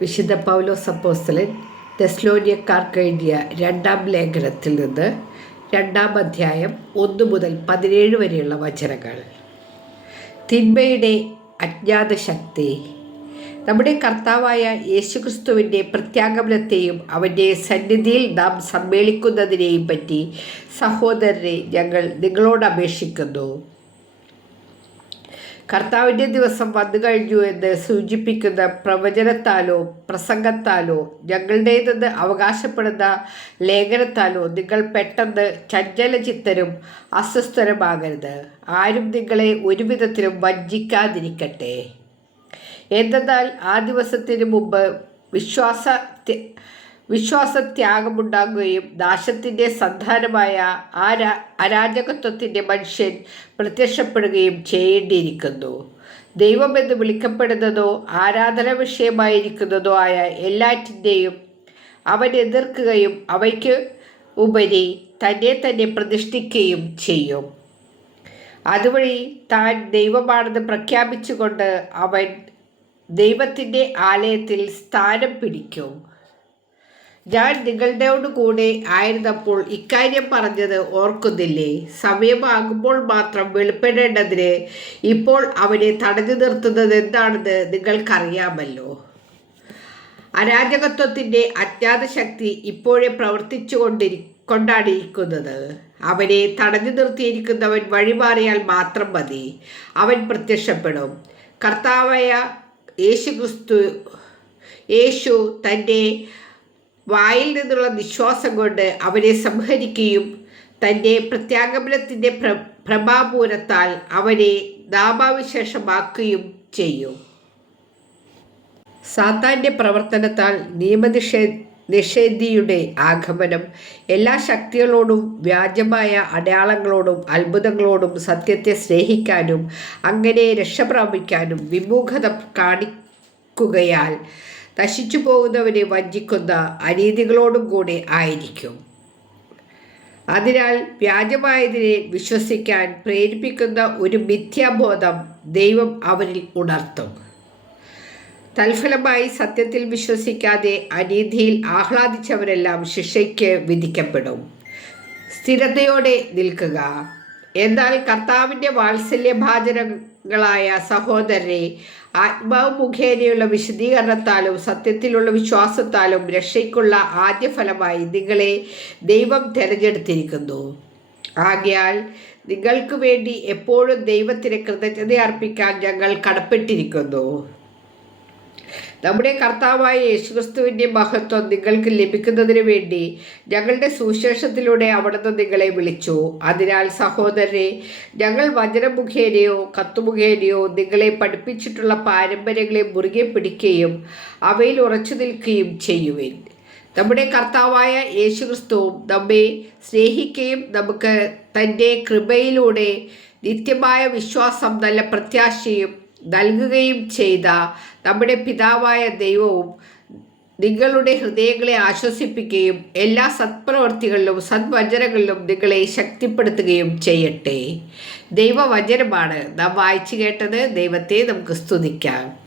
വിശുദ്ധ പൗലോ അപ്പോസ്തലൻ തെസ്ലോനിയക്കാർക്ക് എഴുതിയ രണ്ടാം ലേഖനത്തിൽ നിന്ന് രണ്ടാം അധ്യായം ഒന്ന് മുതൽ പതിനേഴ് വരെയുള്ള വചനങ്ങൾ. തിന്മയുടെ അജ്ഞാത ശക്തി നമ്മുടെ കർത്താവായ യേശുക്രിസ്തുവിന്റെ പ്രത്യാഗമനത്തെയും അവന്റെ സന്നിധിയിൽ നാം സമ്മേളിക്കുന്നതിനെയും പറ്റി സഹോദരനെ ഞങ്ങൾ നിങ്ങളോട് അപേക്ഷിക്കുന്നു. കർത്താവിന്റെ ദിവസം വന്നു കഴിഞ്ഞു എന്ന് സൂചിപ്പിക്കുന്ന പ്രവചനത്താലോ പ്രസംഗത്താലോ ഞങ്ങളുടേതെന്ന് അവകാശപ്പെടുന്ന ലേഖനത്താലോ നിങ്ങൾ പെട്ടെന്ന് ചഞ്ചലചിത്തരും അസ്വസ്ഥരുമാകരുത്. ആരും നിങ്ങളെ ഒരുവിധത്തിലും വഞ്ചിക്കാതിരിക്കട്ടെ. എന്തെന്നാൽ ആ ദിവസത്തിന് മുമ്പ് വിശ്വാസ വിശ്വാസത്യാഗമുണ്ടാകുകയും നാശത്തിന്റെ സന്താനമായ ആരാ അരാജകത്വത്തിന്റെ മനുഷ്യൻ പ്രത്യക്ഷപ്പെടുകയും ചെയ്യേണ്ടിയിരിക്കുന്നു. ദൈവമെന്ന് വിളിക്കപ്പെടുന്നതോ ആരാധന വിഷയമായിരിക്കുന്നതോ ആയ എല്ലാറ്റിന്റെയും അവൻ എതിർക്കുകയും അവയ്ക്ക് ഉപരി തന്നെ തന്നെ പ്രതിഷ്ഠിക്കുകയും ചെയ്യും. അതുവഴി താൻ ദൈവമാണെന്ന് പ്രഖ്യാപിച്ചുകൊണ്ട് അവൻ ദൈവത്തിന്റെ ആലയത്തിൽ സ്ഥാനം പിടിക്കും. ഞാൻ നിങ്ങളുടെയോട് കൂടെ ആയിരുന്നപ്പോൾ ഇക്കാര്യം പറഞ്ഞത് ഓർക്കുന്നില്ലേ? സമയമാകുമ്പോൾ മാത്രം വെളിപ്പെടേണ്ടതിന് ഇപ്പോൾ അവനെ തടഞ്ഞു നിർത്തുന്നത് എന്താണെന്ന് നിങ്ങൾക്കറിയാമല്ലോ. അരാജകത്വത്തിന്റെ അജ്ഞാത ശക്തി ഇപ്പോഴേ പ്രവർത്തിച്ചു കൊണ്ടിരി കൊണ്ടാണിരിക്കുന്നത്. അവനെ തടഞ്ഞു നിർത്തിയിരിക്കുന്നവൻ വഴിമാറിയാൽ മാത്രം മതി. അവൻ പ്രത്യക്ഷപ്പെടും. കർത്താവായ യേശു ക്രിസ്തു യേശു തന്റെ വായിൽ നിന്നുള്ള വിശ്വാസം കൊണ്ട് അവരെ സംഹരിക്കുകയും തന്റെ പ്രത്യാഗമനത്തിന്റെ പ്ര പ്രഭാപൂരത്താൽ അവരെ നാമാവിശേഷമാക്കുകയും ചെയ്യും. സാത്താന്റെ പ്രവർത്തനത്താൽ നിയമനിഷേ നിഷേധിയുടെ ആഗമനം എല്ലാ ശക്തികളോടും വ്യാജമായ അടയാളങ്ങളോടും അത്ഭുതങ്ങളോടും സത്യത്തെ സ്നേഹിക്കാനും അങ്ങനെ രക്ഷപ്രാപിക്കാനും വിമുഖത കാണിക്കുകയാൽ നശിച്ചു പോകുന്നവരെ വഞ്ചിക്കുന്ന അനീതികളോടും കൂടെ ആയിരിക്കും. അതിനാൽ വ്യാജമായതിനെ വിശ്വസിക്കാൻ പ്രേരിപ്പിക്കുന്ന ഒരു മിഥ്യാബോധം ദൈവം അവരിൽ ഉണർത്തും. തൽഫലമായി സത്യത്തിൽ വിശ്വസിക്കാതെ അനീതിയിൽ ആഹ്ലാദിച്ചവരെല്ലാം ശിക്ഷയ്ക്ക് വിധിക്കപ്പെടും. സ്ഥിരതയോടെ നിൽക്കുക. എന്നാൽ കർത്താവിന്റെ വാത്സല്യഭാചനങ്ങളായ സഹോദരനെ ആത്മാവ് മുഖേനയുള്ള വിശദീകരണത്താലും സത്യത്തിലുള്ള വിശ്വാസത്താലും രക്ഷയ്ക്കുള്ള ആദ്യ ഫലമായി നിങ്ങളെ ദൈവം തിരഞ്ഞെടുത്തിരിക്കുന്നു. ആകയാൽ നിങ്ങൾക്ക് വേണ്ടി എപ്പോഴും ദൈവത്തിന് കൃതജ്ഞത അർപ്പിക്കാൻ ഞങ്ങൾ കടപ്പെട്ടിരിക്കുന്നു. നമ്മുടെ കർത്താവായ യേശുക്രിസ്തുവിന്റെ മഹത്വം നിങ്ങൾക്ക് ലഭിക്കുന്നതിന് വേണ്ടി ഞങ്ങളുടെ സുശേഷത്തിലൂടെ അവിടുന്ന് നിങ്ങളെ വിളിച്ചു. അതിനാൽ സഹോദരരെ ഞങ്ങൾ വചനമുഖേനയോ കത്തുമുഖേനയോ നിങ്ങളെ പഠിപ്പിച്ചിട്ടുള്ള പാരമ്പര്യങ്ങളെ മുറുകെ പിടിക്കുകയും അവയിൽ ഉറച്ചു നിൽക്കുകയും ചെയ്യുവിൻ. നമ്മുടെ കർത്താവായ യേശുക്രിസ്തുവും നമ്മെ സ്നേഹിക്കുകയും നമുക്ക് തന്റെ കൃപയിലൂടെ നിത്യമായ വിശ്വാസം നല്ല പ്രത്യാശയും നൽകുകയും ചെയ്ത നമ്മുടെ പിതാവായ ദൈവവും നിങ്ങളുടെ ഹൃദയങ്ങളെ ആശ്വസിപ്പിക്കുകയും എല്ലാ സത്പ്രവർത്തികളിലും സദ്വചനങ്ങളിലും നിങ്ങളെ ശക്തിപ്പെടുത്തുകയും ചെയ്യട്ടെ. ദൈവവചനമാണ് നാം വായിച്ചു കേട്ടത്. ദൈവത്തെ നമുക്ക് സ്തുതിക്കാം.